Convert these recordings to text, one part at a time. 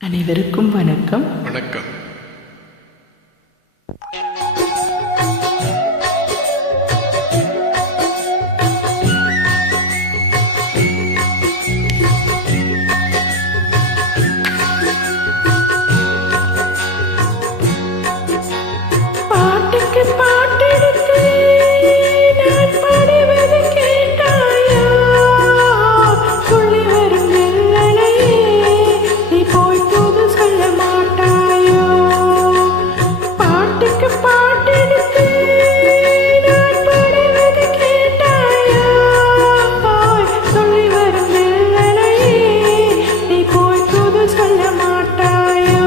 அனைவருக்கும் வணக்கம். வணக்கம். பாட்டுக்கு பாட்டெடுத்து நான் பாடுவது கேட்டாயா? துள்ளி வரும் வெள்ளலையே நீ போய் தூது சொல்ல மாட்டாயோ? பாட்டுக்கு பாட்டெடுத்து நான் பாடுவது கேட்டாயா? துள்ளி வரும் வெள்ளலையே நீ போய் தூது சொல்ல மாட்டாயோ?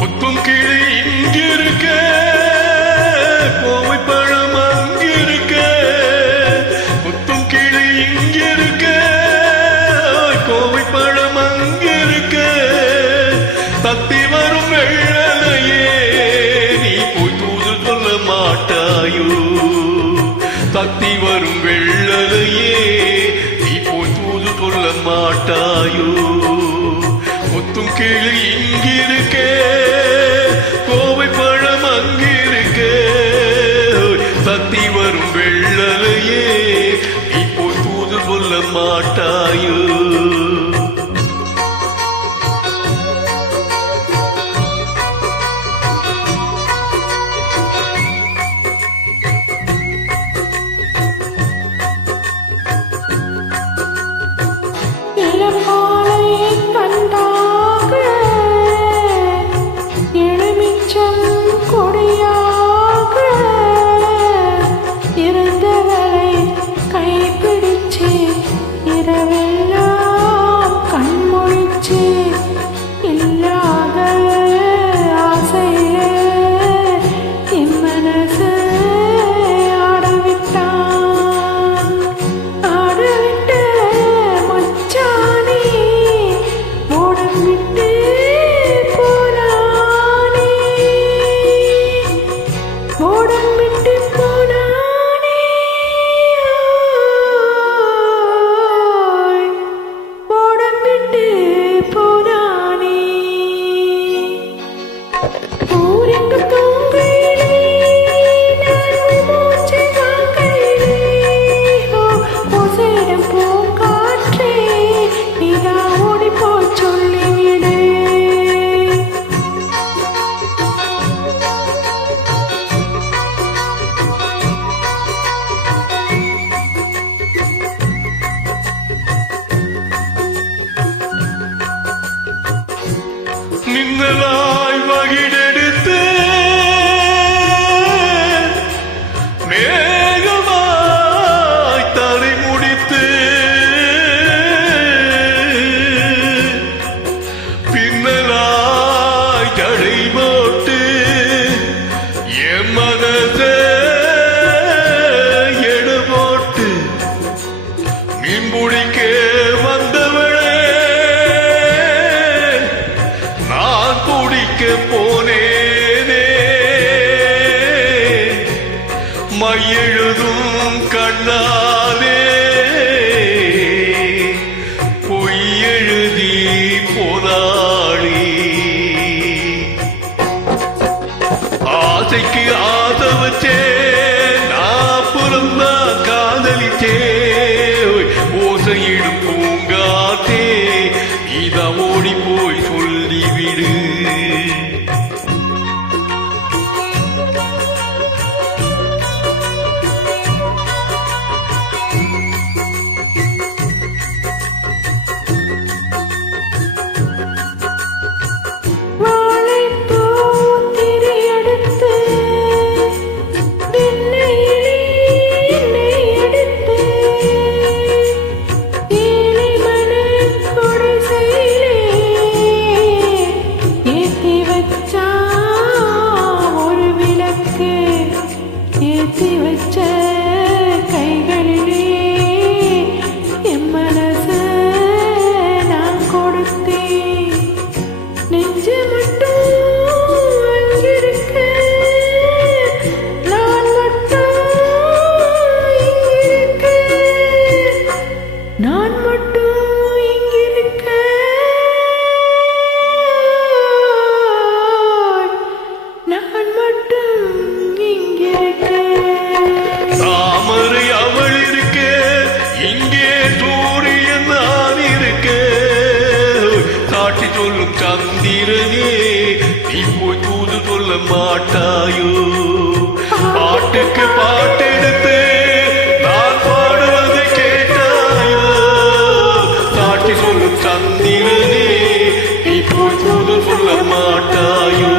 முத்தும் கிளி இங்கிருக்க, கோவை பழம் அங்கிருக்க. முத்தும் கிளி இங்கிருக்க, கோவை பழம் அங்கிருக்க. தத்தி வரும் வெள்ளலையே நீ போய் தூது சொல்ல மாட்டாயோ? தத்தி வரும் வெள்ளலையே நீ போய் தூது சொல்ல மாட்டாயோ? முத்தும் கிளி இங்கிருக்க, கோவை பழம் அங்கிருக்க. தத்தி வரும் வெள்ளலையே இப்போ தூது சொல்ல மாட்டாயோ? இளமாலை கண்டாக எலுமிச்சம் கொடியாக இருந்தவரை கைப்பிடிச்சு இரவெல்லாம் கண்மொழிச்சு இல்லாத ஆசையில என் மனசு ஆடவிட்டான். ஆடவிட்டு மச்சானே ஓடம் விட்டு போனானே, ஓடம் விட்டு போனானே, ஓடம் விட்டு போனானே. ஊரெங்கு தூங்கையிலே நான் மூச்சு வாங்கையிலே ஓசையிடம் பூங்காற்றே நீதான் ஓடிப்போய் சொல்லிவிடு. மின்னலாய் வகிடெடுத்து மேகமாய் தலை முடித்து பின்னலாய் தடை போட்டு என் மனதை எடு போட்டு மீன் பிடிக்க வந்தவளே நான் குடிக்க போனேனே. மையெழுதும் கண்ணாலே பொய் எழுதி போனாளி. ஆசைக்கு ஆசை வச்சே நான் புறந்தா காதலிச்சே. ஓசையிடும் பூங்காத்தே நீதான் ஓடி போய் சொல்லிவிடு. வாழைப்பூ திரி எடுத்து சொல்லும் சந்திரனே நீ போய் தூது சொல்ல மாட்டாயோ பாட்டுக்கு பாட்டெடுத்து நான் பாடுவதை கேட்டாயோ சாட்சி சொல்லும் சந்திரனே நீ போய் தூது சொல்ல மாட்டாயோ